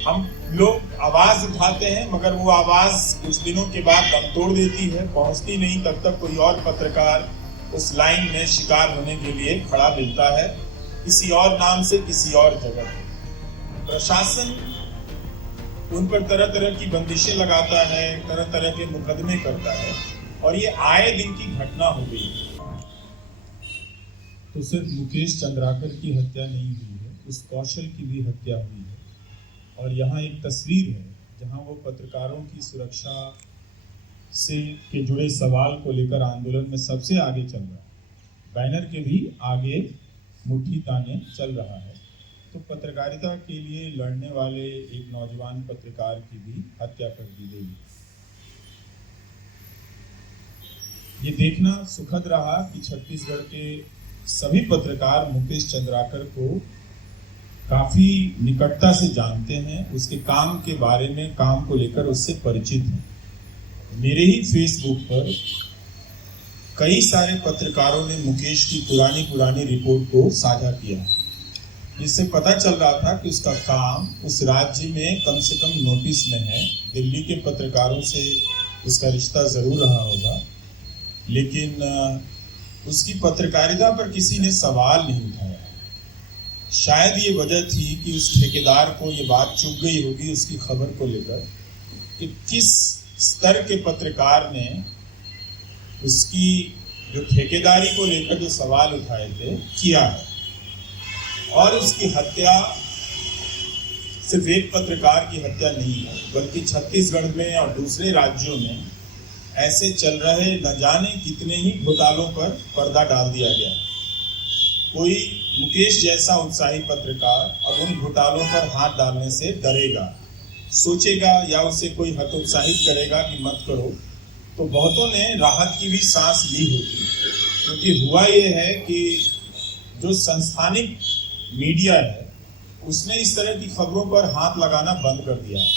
हम लोग आवाज उठाते हैं मगर वो आवाज कुछ दिनों के बाद दम तोड़ देती है, पहुंचती नहीं। तब तक कोई और पत्रकार उस लाइन में शिकार होने के लिए खड़ा मिलता है, किसी और नाम से, किसी और जगह। प्रशासन उन पर तरह तरह की बंदिशें लगाता है, तरह तरह के मुकदमे करता है, और ये आए दिन की घटना हो गई। तो सिर्फ मुकेश चंद्राकर की हत्या नहीं हुई है, उस कौशल की भी हत्या हुई है। और यहाँ एक तस्वीर है जहाँ वो पत्रकारों की सुरक्षा से के जुड़े सवाल को लेकर आंदोलन में सबसे आगे चल रहा है। बैनर के भी आगे मुट्ठी ताने चल रहा है। तो पत्रकारिता के लिए लड़ने वाले एक नौजवान पत्रकार की भी हत्या कर दी गई। ये देखना सुखद रहा कि छत्तीसगढ़ के सभी पत्रकार मुकेश चंद्राकर को काफी निकटता से जानते हैं, उसके काम के बारे में, काम को लेकर उससे परिचित हैं। मेरे ही फेसबुक पर कई सारे पत्रकारों ने मुकेश की पुरानी रिपोर्ट को साझा किया, जिससे पता चल रहा था कि उसका काम उस राज्य में कम से कम नोटिस में है। दिल्ली के पत्रकारों से उसका रिश्ता जरूर रहा होगा, लेकिन उसकी पत्रकारिता पर किसी ने सवाल नहीं उठाया। शायद ये वजह थी कि उस ठेकेदार को ये बात चुभ गई होगी उसकी खबर को लेकर कि किस स्तर के पत्रकार ने उसकी जो ठेकेदारी को लेकर जो सवाल उठाए थे किया है। और उसकी हत्या सिर्फ एक पत्रकार की हत्या नहीं है, बल्कि छत्तीसगढ़ में और दूसरे राज्यों में ऐसे चल रहे न जाने कितने ही घोटालों पर पर्दा डाल दिया गया। कोई मुकेश जैसा उत्साही पत्रकार अब उन घोटालों पर हाथ डालने से डरेगा, सोचेगा, या उसे कोई हतोत्साहित करेगा कि मत करो, तो बहुतों ने राहत की भी सांस ली होगी। क्योंकि हुआ ये है कि जो संस्थानिक मीडिया है उसने इस तरह की खबरों पर हाथ लगाना बंद कर दिया है।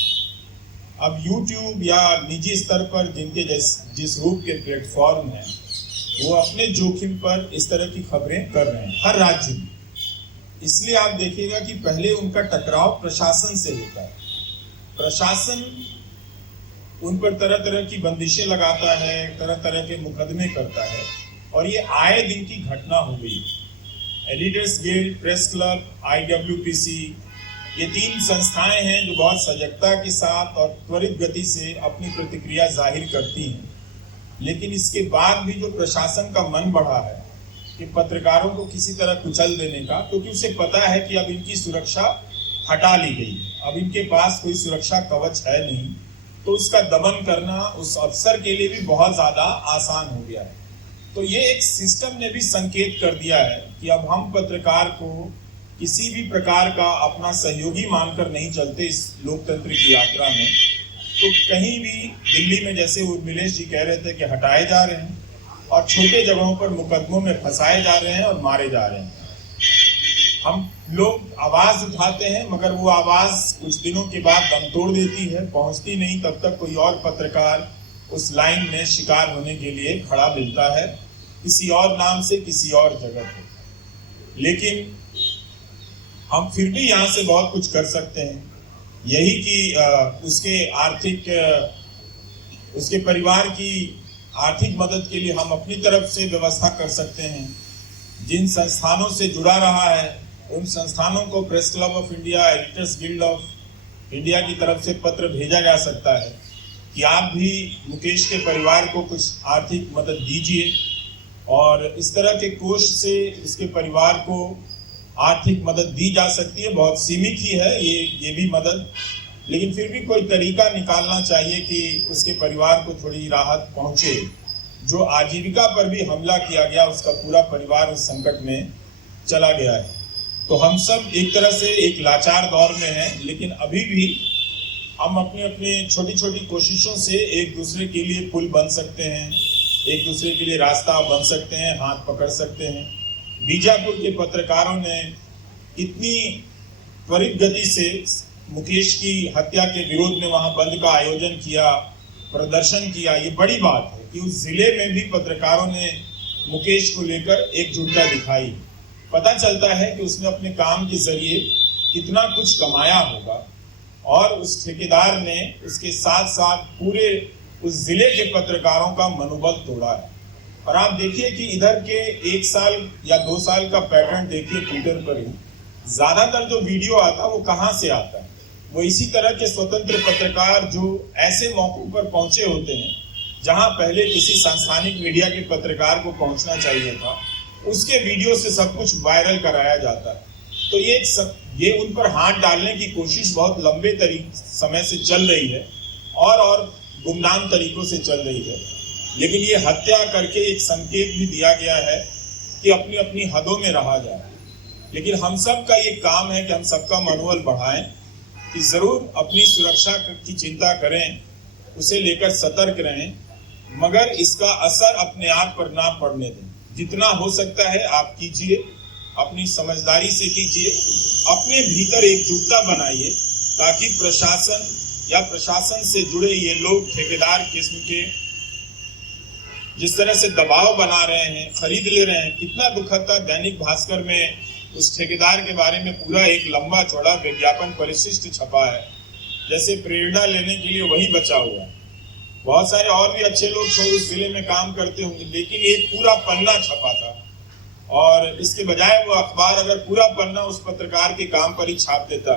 अब YouTube या निजी स्तर पर जिनके जिस रूप के प्लेटफॉर्म हैं, वो अपने जोखिम पर इस तरह की खबरें कर रहे हैं हर राज्य में। इसलिए आप देखिएगा कि पहले उनका टकराव प्रशासन से होता है। प्रशासन उन पर तरह तरह की बंदिशें लगाता है, तरह तरह के मुकदमे करता है, और ये आए दिन की घटना हो गई। Editors guild, press club, IWPC, ये 3 संस्थाएं हैं जो बहुत सजगता के साथ और त्वरित गति से अपनी प्रतिक्रिया जाहिर करती हैं। लेकिन इसके बाद भी जो प्रशासन का मन बढ़ा है कि पत्रकारों को किसी तरह कुचल देने का, क्योंकि उसे पता है कि अब इनकी सुरक्षा हटा ली गई है, अब इनके पास कोई सुरक्षा कवच है नहीं, तो उसका दमन करना उस अफसर के लिए भी बहुत ज्यादा आसान हो गया है। तो ये एक सिस्टम ने भी संकेत कर दिया है कि अब हम पत्रकार को किसी भी प्रकार का अपना सहयोगी मानकर नहीं चलते इस लोकतंत्र की यात्रा में। तो कहीं भी दिल्ली में जैसे उर्मिलेश जी कह रहे थे कि हटाए जा रहे हैं, और छोटे जगहों पर मुकदमों में फंसाए जा रहे हैं और मारे जा रहे हैं। हम लोग आवाज उठाते हैं मगर वो आवाज कुछ दिनों के बाद दम तोड़ देती है, पहुंचती नहीं। तब तक कोई और पत्रकार उस लाइन में शिकार होने के लिए खड़ा मिलता है, किसी और नाम से, किसी और जगह पर। लेकिन हम फिर भी यहाँ से बहुत कुछ कर सकते हैं, यही कि उसके परिवार की आर्थिक मदद के लिए हम अपनी तरफ से व्यवस्था कर सकते हैं। जिन संस्थानों से जुड़ा रहा है उन संस्थानों को press club of India, editors guild of India की तरफ से पत्र भेजा जा सकता है कि आप भी मुकेश के परिवार को कुछ आर्थिक मदद दीजिए। और इस तरह के कोष से उसके परिवार को आर्थिक मदद दी जा सकती है। बहुत सीमित ही है ये भी मदद, लेकिन फिर भी कोई तरीका निकालना चाहिए कि उसके परिवार को थोड़ी राहत पहुंचे। जो आजीविका पर भी हमला किया गया, उसका पूरा परिवार उस संकट में चला गया है। तो हम सब एक तरह से एक लाचार दौर में हैं, लेकिन अभी भी हम अपने अपने छोटी छोटी कोशिशों से एक दूसरे के लिए पुल बन सकते हैं, एक दूसरे के लिए रास्ता बन सकते हैं, हाथ पकड़ सकते हैं। बीजापुर के पत्रकारों ने इतनी त्वरित गति से मुकेश की हत्या के विरोध में वहां बंद का आयोजन किया, प्रदर्शन किया। ये बड़ी बात है कि उस जिले में भी पत्रकारों ने मुकेश को लेकर एकजुटता दिखाई। पता चलता है कि उसने अपने काम के जरिए कितना कुछ कमाया होगा। और उस ठेकेदार ने उसके साथ साथ पूरे उस जिले के पत्रकारों का मनोबल तोड़ा है। और आप देखिए कि इधर के 1 साल या 2 साल का पैटर्न देखिए ट्विटर पर ही, ज्यादातर जो वीडियो आता है वो कहाँ से आता है, वो इसी तरह के स्वतंत्र पत्रकार जो ऐसे मौकों पर पहुंचे होते हैं जहां पहले किसी संस्थानिक मीडिया के पत्रकार को पहुंचना चाहिए था, उसके वीडियो से सब कुछ वायरल कराया जाता है। तो ये उन पर हाथ डालने की कोशिश बहुत लंबे समय से चल रही है और गुमनाम तरीकों से चल रही है। लेकिन ये हत्या करके एक संकेत भी दिया गया है कि अपनी अपनी हदों में रहा जाए। लेकिन हम सब का ये काम है कि हम सबका मनोबल बढ़ाएं कि जरूर अपनी सुरक्षा की चिंता करें, उसे लेकर सतर्क रहें, मगर इसका असर अपने आप पर ना पड़ने दें। जितना हो सकता है आप कीजिए, अपनी समझदारी से कीजिए, अपने भीतर एकजुटता बनाइए ताकि प्रशासन या प्रशासन से जुड़े ये लोग ठेकेदार किस्म के जिस तरह से दबाव बना रहे हैं, खरीद ले रहे हैं। कितना दुखद था, दैनिक भास्कर में उस ठेकेदार के बारे में पूरा एक लंबा चौड़ा विज्ञापन परिशिष्ट छपा है, जैसे प्रेरणा लेने के लिए वही बचा हुआ है। बहुत सारे और भी अच्छे लोग उस जिले में काम करते होंगे, लेकिन एक पूरा पन्ना छपा था और इसके बजाय वो अखबार अगर पूरा पन्ना उस पत्रकार के काम पर ही छाप देता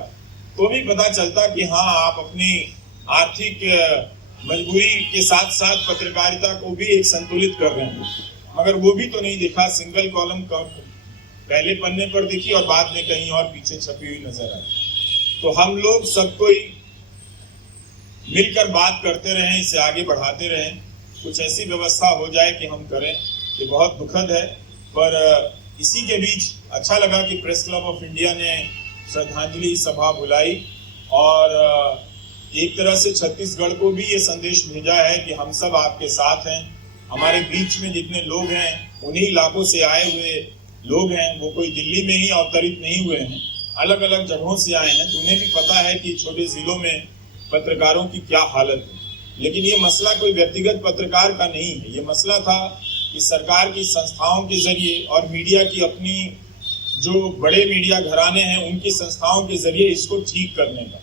तो भी पता चलता कि हाँ, आप अपनी आर्थिक मजबूरी के साथ साथ पत्रकारिता को भी एक संतुलित कर रहे हैं। मगर वो भी तो नहीं दिखा। सिंगल कॉलम पहले पन्ने पर दिखी और बाद में कहीं और पीछे छपी हुई नजर आई। तो हम लोग सब कोई मिलकर बात करते रहें, इसे आगे बढ़ाते रहें, कुछ ऐसी व्यवस्था हो जाए कि हम करें। ये बहुत दुखद है, पर इसी के बीच अच्छा लगा कि प्रेस क्लब ऑफ इंडिया ने श्रद्धांजलि सभा बुलाई और एक तरह से छत्तीसगढ़ को भी ये संदेश भेजा है कि हम सब आपके साथ हैं। हमारे बीच में जितने लोग हैं उन्हीं इलाकों से आए हुए लोग हैं, वो कोई दिल्ली में ही अवतरित नहीं हुए हैं, अलग अलग जगहों से आए हैं। तो उन्हें भी पता है कि छोटे जिलों में पत्रकारों की क्या हालत है। लेकिन ये मसला कोई व्यक्तिगत पत्रकार का नहीं है, ये मसला था कि सरकार की संस्थाओं के जरिए और मीडिया की अपनी जो बड़े मीडिया घराने हैं उनकी संस्थाओं के जरिए इसको ठीक करने का।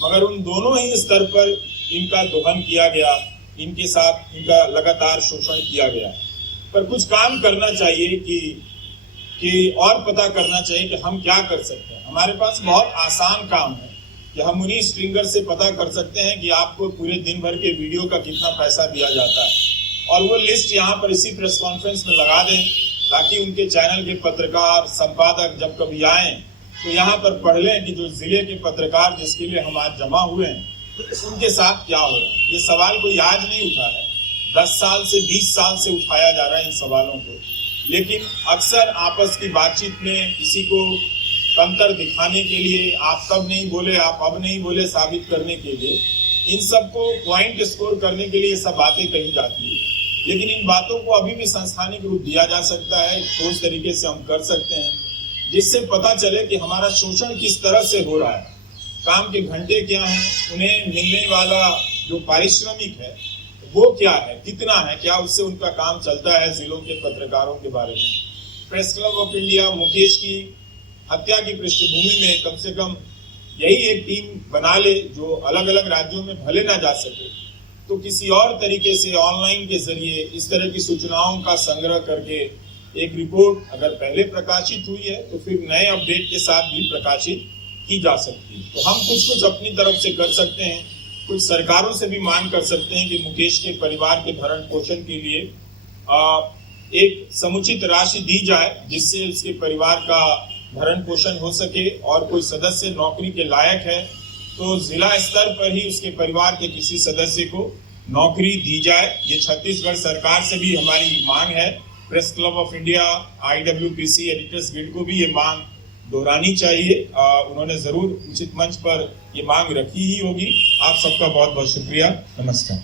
मगर उन दोनों ही स्तर पर इनका दोहन किया गया, इनके साथ इनका लगातार शोषण किया गया। पर कुछ काम करना चाहिए कि और पता करना चाहिए कि हम क्या कर सकते हैं। हमारे पास बहुत आसान काम है कि हम उन्हीं स्ट्रिंगर से पता कर सकते हैं कि आपको पूरे दिन भर के वीडियो का कितना पैसा दिया जाता है, और वो लिस्ट यहाँ पर इसी प्रेस कॉन्फ्रेंस में लगा दें ताकि उनके चैनल के पत्रकार संपादक जब कभी आए तो यहाँ पर पढ़ लें कि जो जिले के पत्रकार जिसके लिए हम आज जमा हुए हैं उनके साथ क्या हो रहा है। ये सवाल कोई आज नहीं उठा है, 10 साल से 20 साल से उठाया जा रहा है इन सवालों को। लेकिन अक्सर आपस की बातचीत में किसी को कमतर दिखाने के लिए, आप तब नहीं बोले, आप अब नहीं बोले साबित करने के लिए, इन सबको पॉइंट स्कोर करने के लिए सब बातें कही जाती है। लेकिन इन बातों को अभी भी संस्थानिक रूप दिया जा सकता है, ठोस तरीके से हम कर सकते हैं, जिससे पता चले कि हमारा शोषण किस तरह से हो रहा है, काम के घंटे क्या हैं, उन्हें मिलने वाला जो पारिश्रमिक है वो क्या है, कितना है, क्या उससे उनका काम चलता है जिलों के पत्रकारों के बारे में। Press club of India Mukesh की हत्या की पृष्ठभूमि में कम से कम यही एक टीम बना ले जो अलग अलग राज्यों में भले ना जा सके तो किसी और तरीके से ऑनलाइन के जरिए इस तरह की सूचनाओं का संग्रह करके एक रिपोर्ट अगर पहले प्रकाशित हुई है तो फिर नए अपडेट के साथ भी प्रकाशित की जा सकती है। तो हम कुछ अपनी तरफ से कर सकते हैं, कुछ सरकारों से भी मांग कर सकते हैं कि मुकेश के परिवार के भरण पोषण के लिए एक समुचित राशि दी जाए जिससे उसके परिवार का भरण पोषण हो सके, और कोई सदस्य नौकरी के लायक है तो जिला स्तर पर ही उसके परिवार के किसी सदस्य को नौकरी दी जाए। ये छत्तीसगढ़ सरकार से भी हमारी मांग है। Press club of India, IWPC, editors guild को भी ये मांग दोहरानी चाहिए। उन्होंने जरूर उचित मंच पर ये मांग रखी ही होगी। आप सबका बहुत बहुत शुक्रिया। नमस्कार।